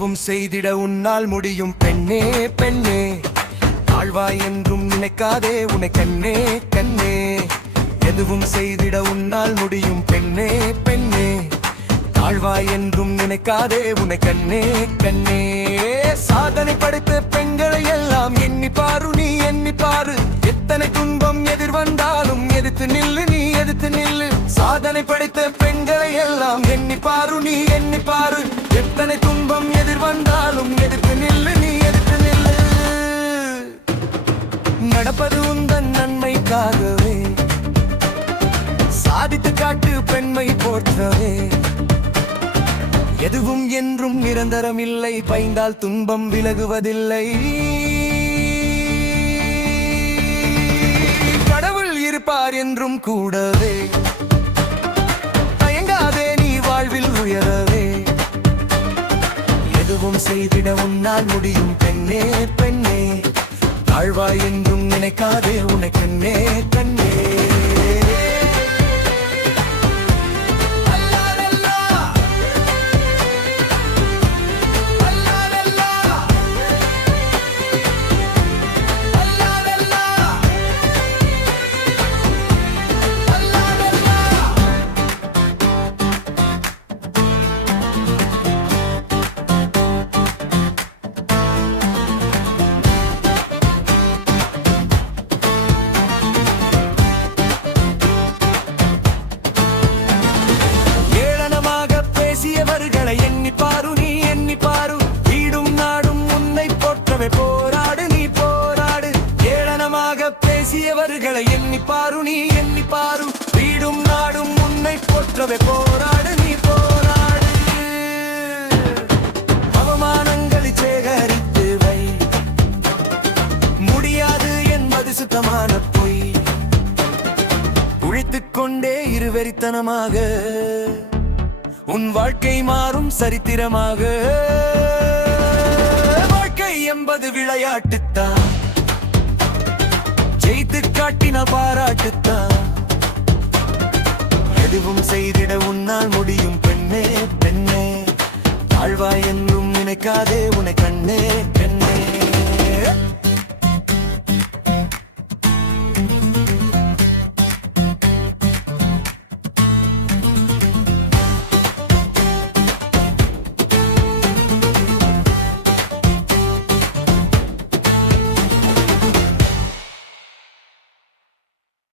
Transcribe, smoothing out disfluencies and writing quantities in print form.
எதுவும் செய்திட உன்னால் முடியும் பெண்ணே பெண்ணே. தாழ்வாய் என்றும் நினைக்காதே உன்னை கண்ணே கண்ணே. எதுவும் செய்திட உன்னால் முடியும் பெண்ணே பெண்ணே. தாழ்வாய் என்றும் நினைக்காதே உன்னை கண்ணே கண்ணே. சாதனை படைத்த பெண்களை எல்லாம் எண்ணி பாரு, நீ எண்ணி பாரு. எத்தனை துன்பம் எதிர் வந்தாலும் எதிர்த்து நில்லு, நீ எதிர்த்து நில்லு. சாதனை படைத்த பெண்களை எல்லாம் எண்ணி பாரு, நீ எண்ணி பாரு. எத்தனை துன்பம் எதிர் வந்தாலும் எதிர்த்து நில்லு, நீ எதிர்த்து நில்லு. நடப்பது உந்தன் நன்மைக்காகவே, சாதித்து காட்டு பெண்மை போற்றவே. எதுவும் என்றும் நிரந்தரம் இல்லை, பயந்தால் துன்பம் விலகுவதில்லை. கடவுள் இருப்பார் என்றும் கூடவே, தயங்காதே நீ வாழ்வில் உயரவே. எதுவும் செய்திட உன்னால் முடியும் பெண்ணே பெண்ணே. தாழ்வாய் என்றும் நினைக்காதே உன்னை கண்ணே கண்ணே. எண்ணி பாரு, நீ எண்ணி பாரு. வீடும் நாடும் உன்னை போற்றவே போராடு, நீ போராடு. ஏளனமாக பேசியவர்களை எண்ணி பாரு, நீ எண்ணி பாரு. வீடும் நாடும் உன்னை போற்றவே போராடு, நீ போராடு. அவமானங்களை சேகரித்து வை, முடியாது என்பது சுத்தமான பொய். உழைத்துக் கொண்டே இருவெறித்தனமாக உன் வாழ்க்கை மாறும் சரித்திரமாக. வாழ்க்கை என்பது விளையாட்டுத்தான், ஜெயித்து காட்டினால் பாராட்டுத்தான். எதுவும் செய்திட உன்னால் முடியும் பெண்ணே பெண்ணே. தாழ்வாய் என்றும் நினைக்காதே உன்னை கண்ணே